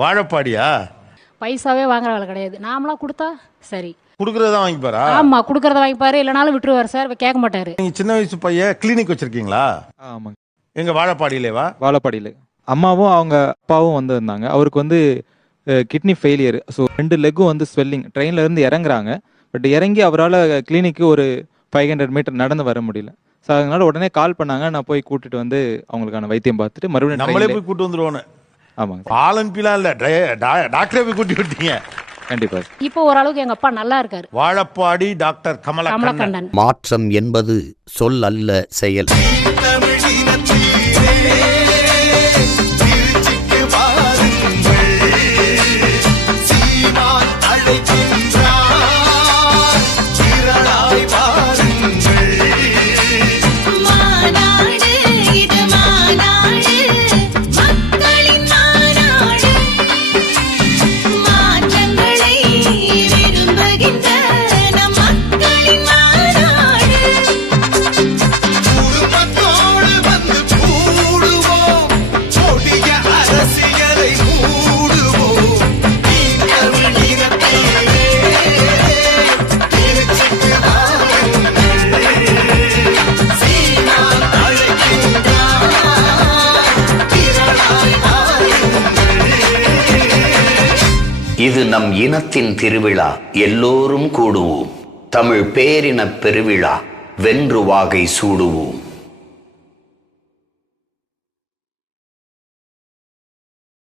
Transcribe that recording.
வாழப்பாடியா? பைசாவே வாங்குற வேலை கிடையாது. நாமளா கொடுத்தா சரி. கொடுக்கறத வாங்கிப்பாரா? ஆமா, கொடுக்கறத வாங்கிப்பாரு, இல்லனாலும் விட்டுருவார் சார், கேட்க மாட்டாரு. நீங்க சின்ன வயசு பையன் கிளினிக் வச்சிருக்கீங்களா? ஆமாங்க. எங்க வாழப்பாடியிலேவா? வாழப்பாடியில் அம்மாவும் அவங்க அப்பாவும் வந்திருந்தாங்க. அவருக்கு வந்து கிட்னி ஃபெயிலியர். ஸோ 2 லெக்கும் வந்து ஸ்வெல்லிங். ட்ரெயினில் இருந்து இறங்குறாங்க. பட் இறங்கி அவரால் கிளினிக்கு ஒரு 500 மீட்டர் நடந்து வர முடியல. ஸோ அதனால உடனே கால் பண்ணாங்க. நான் போய் கூட்டிட்டு வந்து அவங்களுக்கான வைத்தியம் பார்த்துட்டு மறுபடியும் நம்மளே போய் கூட்டு வந்துருவோன்னு. ஆமாங்க. ஆலம்பிலாம் இல்ல, டாக்டரே போய் கூட்டி விட்டீங்க. கண்டிப்பா. இப்போ ஓரளவுக்கு எங்க அப்பா நல்லா இருக்காரு. வாழப்பாடி டாக்டர் கமலக்கண்ணன். மாற்றம் என்பது சொல் அல்ல, செயல். இது நம் இனத்தின் திருவிழா, எல்லோரும் கூடுவோம். தமிழ் பேரின பெருவிழா, வென்று வாகை சூடுவோம்.